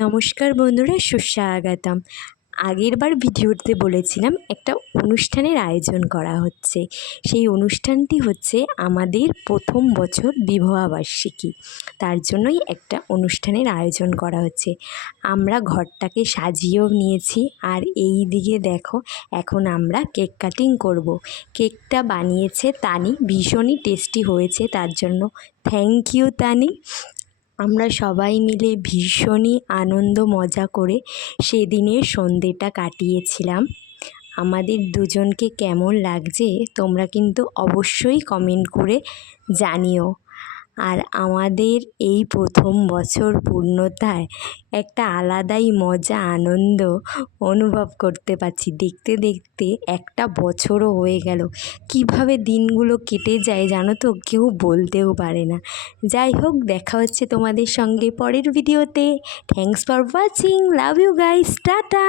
নমস্কার বন্ধুরা, সুস্বাগতম। আগেরবার ভিডিওতে বলেছিলাম একটা অনুষ্ঠানের আয়োজন করা হচ্ছে। সেই অনুষ্ঠানটি হচ্ছে আমাদের প্রথম বছর বিবাহবার্ষিকী। তার জন্যই একটা অনুষ্ঠানের আয়োজন করা হচ্ছে। আমরা ঘরটাকে সাজিয়েও নিয়েছি, আর এই দিকে দেখো এখন আমরা কেক কাটিং করব। কেকটা বানিয়েছে তানি, ভীষণই টেস্টি হয়েছে, তার জন্য থ্যাংক ইউ তানি। আমরা সবাই মিলে ভীষণই আনন্দ মজা করে সেদিনের সন্ধ্যেটা কাটিয়েছিলাম। আমাদের দুজনকে কেমন লাগছে তোমরা কিন্তু অবশ্যই কমেন্ট করে জানিও। আর আমাদের এই প্রথম বছর পূর্ণতায় একটা আলাদাই মজা আনন্দ অনুভব করতে পারছি। দেখতে দেখতে একটা বছরও হয়ে গেল, কিভাবে দিনগুলো কেটে যায় জানো তো, কেউ বলতেও পারে না। যাই হোক, দেখা হচ্ছে তোমাদের সঙ্গে পরের ভিডিওতে। Thanks for watching, love you guys, tata.